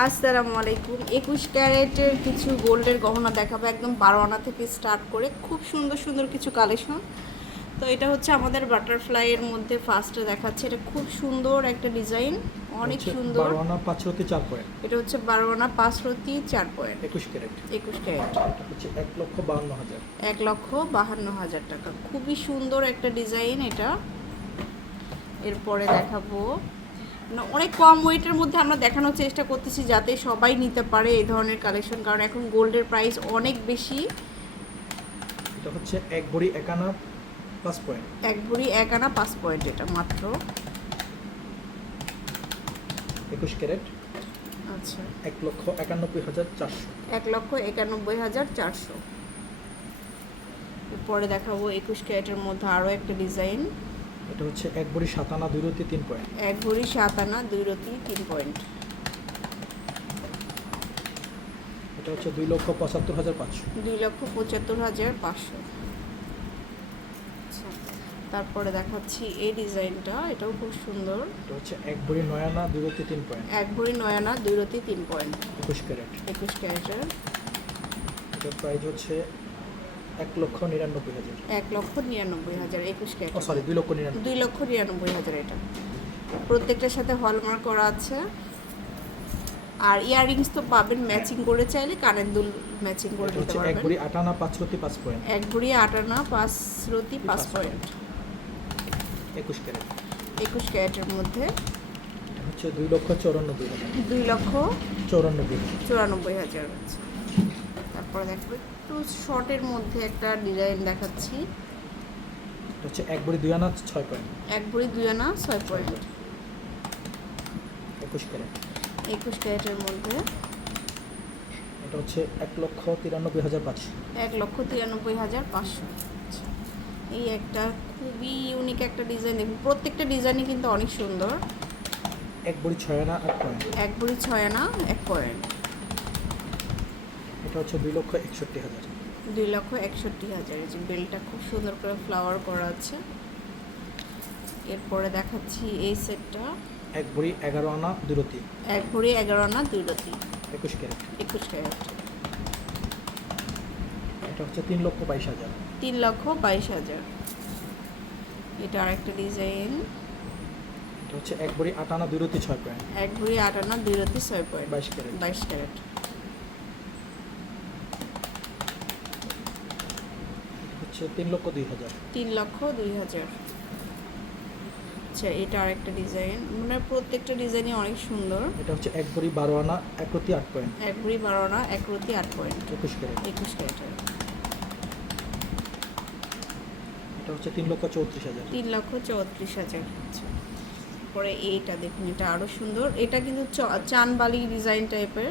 আসসালামু আলাইকুম। একুশ ক্যারেটের কিছু গোল্ডের গহনা দেখাবো একদম বারো আনা থেকে স্টার্ট করে। খুব সুন্দর সুন্দর কিছু কালেকশন তো এটা হচ্ছে আমাদের বাটারফ্লাইয়ের মধ্যে ফার্স্টে দেখাচ্ছে। এটা খুব সুন্দর একটা ডিজাইন অনেক সুন্দর। বারো আনা পাঁচরতি চার পয়েন্ট। এটা হচ্ছে বারো আনা পাঁচ রতি চার পয়েন্ট। একুশ ক্যারেট। একুশ ক্যারেট। হচ্ছে এক লক্ষ বাউন্ন হাজার। এক লক্ষ বাহান্ন হাজার টাকা। খুবই সুন্দর একটা ডিজাইন এটা। এরপরে দেখাবো। অনেক কম ওয়েটের মধ্যে আমরা দেখানোর চেষ্টা করতেছি যাতে সবাই নিতে পারে এই ধরনের কালেকশন কারণ এখন গোল্ডের প্রাইস অনেক বেশি। এটা হচ্ছে এক ভরি এক আনা পাঁচ পয়েন্ট এক ভরি এক আনা পাঁচ পয়েন্ট এটা মাত্র। একুশ ক্যারেট। আচ্ছা। এক লক্ষ একানব্বই হাজার চারশো। এক লক্ষ একানব্বই হাজার চারশো। পরে দেখাবো একুশ ক্যারেটের মধ্যে আরও একটা ডিজাইন এটা হচ্ছে এক ভরি সাত আনা দুই রতি তিন পয়েন্ট। এক ভরি সাত আনা দুই রতি তিন পয়েন্ট। এটা হচ্ছে দুই লক্ষ পঁচাত্তর হাজার পাঁচশো। দুই লক্ষ পঁচাত্তর হাজার পাঁচশো। আচ্ছা, তারপরে দেখাচ্ছি এই ডিজাইনটা এটাও খুব সুন্দর। এটা হচ্ছে এক ভরি নয় আনা দুই রতি তিন পয়েন্ট। এক ভরি নয়ানা দুই রতি তিন পয়েন্ট। একুশ ক্যারেট। একুশ ক্যারেটের। এটার প্রাইস হচ্ছে এক লক্ষ নিরানব্বই হাজার। এক লক্ষ নিরানব্বই হাজার একুশ ক্যারেট। সরি দুই লক্ষ নিরানব্বই। দুই লক্ষ নিরানব্বই হাজার এটা। প্রত্যেকটার সাথে হলমার্ক করা আছে। আর ইয়াররিংস তো পাবেন ম্যাচিং করে চাইলে কানের দুল ম্যাচিং করে দিতে হচ্ছে এক পারবেন। ভরি আট আনা পাঁচ রতি পাঁচ পয়েন্ট। এক ভরি আট আনা পাঁচ রতি পাঁচ পয়েন্ট। একুশ ক্যারেট। একুশ ক্যারেটের মধ্যে হচ্ছে দুই লক্ষ চৌরানব্বই হাজার। দুই লক্ষ চৌরানব্বই চুরানব্বই হাজার আছে তারপরে দেখো একটু শর্টের মধ্যে একটা ডিজাইন দেখাচ্ছি। হচ্ছে এক ভরি দুই আনা ছয় পয়েন্ট এক ভরি দুই আনা ছয় পয়েন্ট একুশ ক্যারেট। একুশ ক্যারেটের মধ্যে। এটা হচ্ছে এক লক্ষ তিরানব্বই হাজার পাঁচশো। এক লক্ষ তিরানব্বই হাজার পাঁচশো। আচ্ছা, এই একটা খুবই ইউনিক একটা ডিজাইন দেখুন প্রত্যেকটা ডিজাইনই কিন্তু অনেক সুন্দর। এক বড়ি ছয় আনা আট পয়েন্ট এক ভরি ছয় আনা এক পয়েন্ট এটা হচ্ছে দুই লক্ষ একষট্টি হাজার। দুই লক্ষ একষট্টি হাজার। এই যে বেলটা খুব সুন্দর করে ফ্লাওয়ার করা আছে। এরপরে দেখাচ্ছি এই সেটটা এক বড়ি এগারো আনা দুরতি এক ভরি এগারো আনা দুই রতি। একুশ ক্যারেট। একুশ ক্যারেট। এটা হচ্ছে তিন লক্ষ বাইশ হাজার। তিন লক্ষ বাইশ হাজার। এটা আরেকটা ডিজাইন এটা হচ্ছে এক বড়ি আট আনা দুরতি ছয় পয়েন্ট। এক ভরি আট আনা দুই রতি ছয় পয়েন্ট। বাইশ ক্যারেট। বাইশ ক্যারেট এটা হচ্ছে তিন লক্ষ দুই হাজার। তিন লক্ষ দুই হাজার। আচ্ছা এটা আরেকটা ডিজাইন মানে প্রত্যেকটা ডিজাইনই অনেক সুন্দর। এটা হচ্ছে এক ভরি বারো আনা এক রতি আট পয়েন্ট এক ভরি বারো আনা এক রতি আট পয়েন্ট একুশ ক্যারেট। একুশ ক্যারেটের। এটা হচ্ছে তিন লক্ষ চৌত্রিশ হাজার। তিন লক্ষ চৌত্রিশ হাজার। আচ্ছা পরে এইটা দেখুন এটা আরও সুন্দর। এটা কিন্তু চানবালি ডিজাইন টাইপের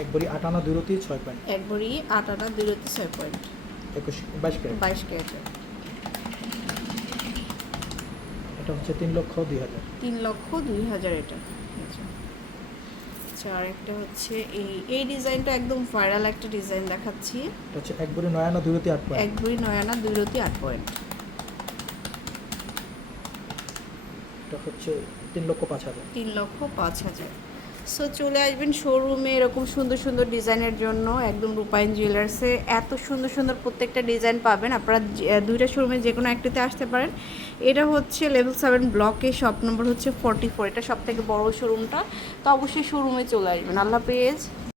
এক ভরি আট আনা দুরতি ছয় পয়েন্ট এক ভরি আট আনা দুই রতি ছয় পয়েন্ট একুশ বাইশ ক্যারেট। বাইশ ক্যারেটের এটা হচ্ছে তিন লক্ষ দুই হাজার। তিন লক্ষ দুই হাজার এটা। আচ্ছা। আচ্ছা আর একটা হচ্ছে এই এই ডিজাইনটা একদম ভাইরাল একটা ডিজাইন দেখাচ্ছি। এটা হচ্ছে এক বড়ি নয় আনা দুরতি আট এক পয়েন্ট। ভরি নয় আনা দুই রতি আট পয়েন্ট। এটা হচ্ছে তিন লক্ষ পাঁচ হাজার। তিন লক্ষ পাঁচ হাজার। সো চলে আসবেন শোরুমে এরকম সুন্দর সুন্দর ডিজাইনের জন্য, একদম রূপায়ণ জুয়েলার্সে এত সুন্দর সুন্দর প্রত্যেকটা ডিজাইন পাবেন। আপনারা দুইটা শোরুমে যে কোনো একটাতে আসতে পারেন। এটা হচ্ছে লেভেল সেভেন ব্লকে শপ নম্বর হচ্ছে ফর্টি ফোর এটা সব থেকে বড়ো শোরুমটা তো অবশ্যই শোরুমে চলে আসবেন। আল্লাহ পেজ